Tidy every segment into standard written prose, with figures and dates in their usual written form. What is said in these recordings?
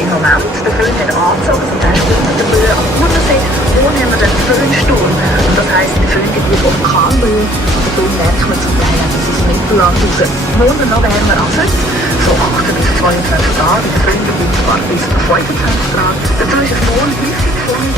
im Moment der Föhn hat angezogen, zum Beispiel unter der Böe am Gardasee, wo haben wir den Föhnsturm. Und das heisst, der Föhn gibt wieder Orkanböe und den Föhn merkt man zum Teil bis ins Mittelland raus. Morgen noch wärmer als heute, so 18 bis 22 Grad, in der Föhn gibt es sogar bis 25 Grad. Dazu ist es morgen häufig sonnig.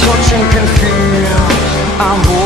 Touch and can feel I'm